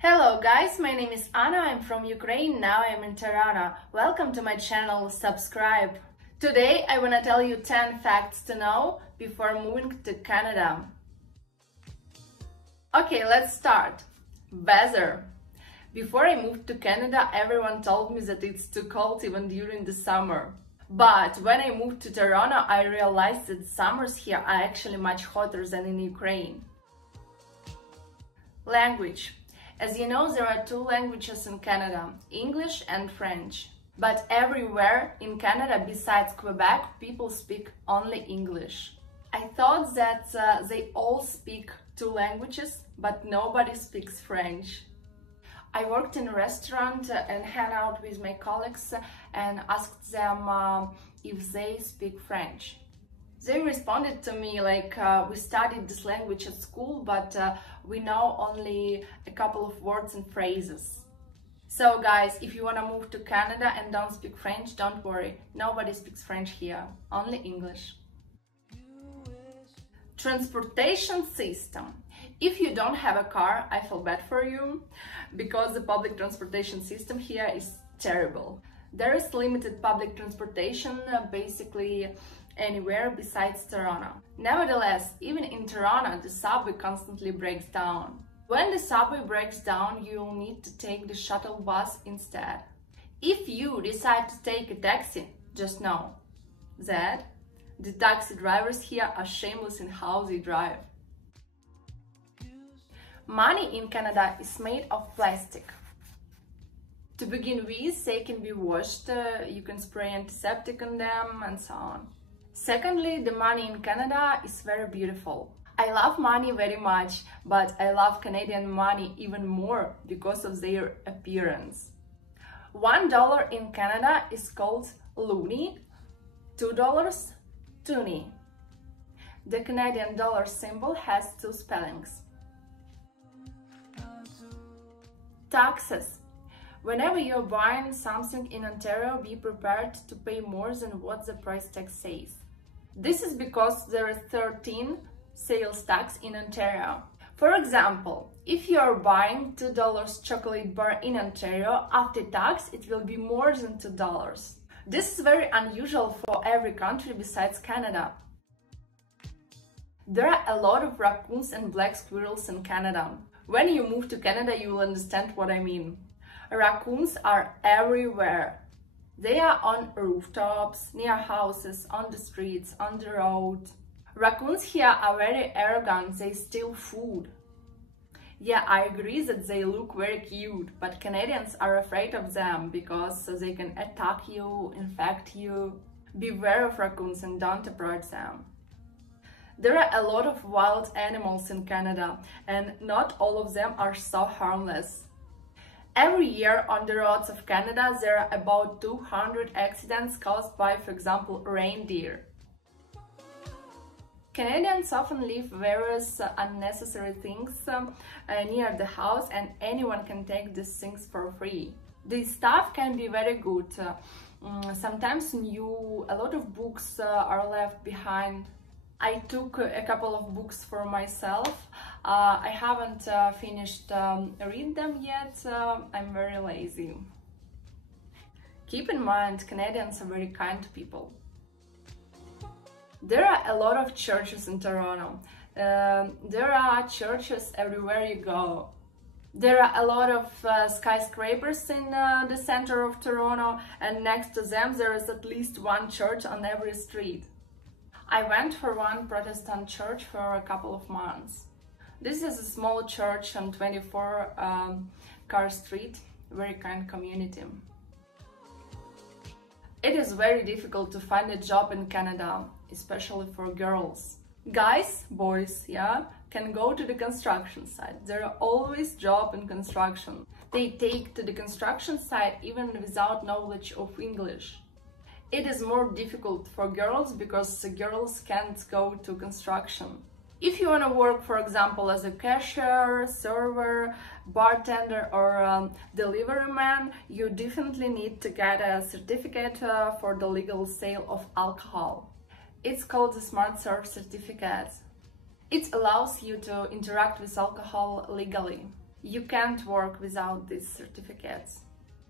Hello guys, my name is Anna, I'm from Ukraine, now I'm in Tirana. Welcome to my channel, subscribe. Today I want to tell you 10 facts to know before moving to Canada. Okay, let's start. Weather. Before I moved to Canada, everyone told me that it's too cold even during the summer. But when I moved to Toronto, I realized that summers here are actually much hotter than in Ukraine. Language. As you know, there are two languages in Canada, English and French. But everywhere in Canada, besides Quebec, people speak only English. I thought that they all speak two languages, but nobody speaks French. I worked in a restaurant and hung out with my colleagues and asked them if they speak French. They responded to me like, we studied this language at school, but we know only a couple of words and phrases. So guys, if you want to move to Canada and don't speak French, don't worry. Nobody speaks French here, only English. Transportation system. If you don't have a car, I feel bad for you, because the public transportation system here is terrible. There is limited public transportation, basically anywhere besides Toronto. Nevertheless, even in Toronto, the subway constantly breaks down. When the subway breaks down, you'll need to take the shuttle bus instead. If you decide to take a taxi, just know that the taxi drivers here are shameless in how they drive. Money in Canada is made of plastic. To begin with, they can be washed, you can spray antiseptic on them and so on. Secondly, the money in Canada is very beautiful. I love money very much, but I love Canadian money even more because of their appearance. $1 in Canada is called loonie, $2 toonie. The Canadian dollar symbol has two spellings. Taxes. Whenever you're buying something in Ontario, be prepared to pay more than what the price tag says. This is because there is 13 sales tax in Ontario. For example, if you are buying $2 chocolate bar in Ontario, after tax it will be more than $2. This is very unusual for every country besides Canada. There are a lot of raccoons and black squirrels in Canada. When you move to Canada, you will understand what I mean. Raccoons are everywhere. They are on rooftops, near houses, on the streets, on the road. Raccoons here are very arrogant, they steal food. Yeah, I agree that they look very cute, but Canadians are afraid of them because they can attack you, infect you. Beware of raccoons and don't approach them. There are a lot of wild animals in Canada, and not all of them are so harmless. Every year on the roads of Canada, there are about 200 accidents caused by, for example, reindeer. Canadians often leave various unnecessary things near the house, and anyone can take these things for free. This stuff can be very good. Sometimes a lot of books are left behind. I took a couple of books for myself. I haven't finished read them yet. I'm very lazy. Keep in mind, Canadians are very kind people. There are a lot of churches in Toronto. There are churches everywhere you go. There are a lot of skyscrapers in the center of Toronto, and next to them there is at least one church on every street. I went for one Protestant church for a couple of months. This is a small church on 24 Car Street, very kind community. It is very difficult to find a job in Canada, especially for girls. Guys, boys, yeah, can go to the construction site. There are always jobs in construction. They take to the construction site even without knowledge of English. It is more difficult for girls because girls can't go to construction. If you want to work, for example, as a cashier, server, bartender or delivery man, you definitely need to get a certificate for the legal sale of alcohol. It's called the Smart Serve certificate. It allows you to interact with alcohol legally. You can't work without these certificates.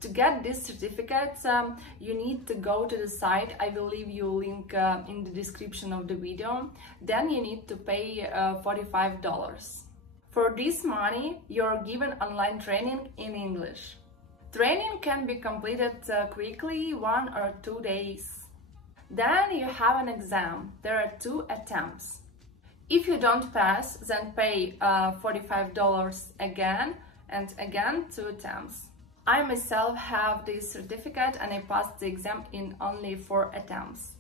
To get these certificates, you need to go to the site. I will leave you a link in the description of the video. Then you need to pay $45. For this money, you're given online training in English. Training can be completed quickly, 1 or 2 days. Then you have an exam. There are 2 attempts. If you don't pass, then pay $45 again and again 2 attempts. I myself have this certificate and I passed the exam in only 4 attempts.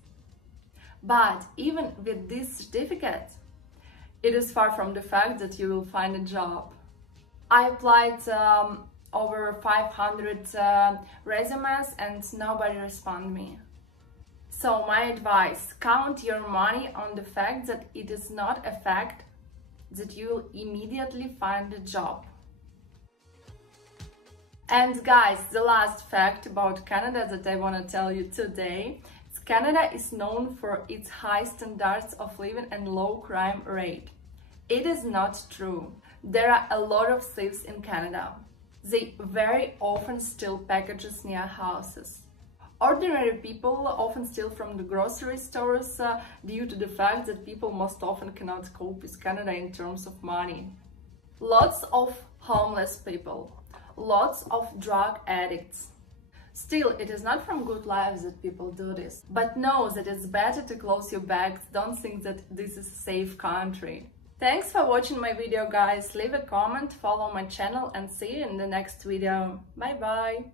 But even with this certificate, it is far from the fact that you will find a job. I applied over 500 resumes and nobody responded me. So my advice, count your money on the fact that it is not a fact that you will immediately find a job. And guys, the last fact about Canada that I want to tell you today is Canada is known for its high standards of living and low crime rate. It is not true. There are a lot of thieves in Canada. They very often steal packages near houses. Ordinary people often steal from the grocery stores due to the fact that people most often cannot cope with Canada in terms of money. Lots of homeless people. Lots of drug addicts. Still, it is not from good lives that people do this. But know that it's better to close your bags. Don't think that this is a safe country. Thanks for watching my video, guys. Leave a comment, follow my channel, and see you in the next video. Bye bye!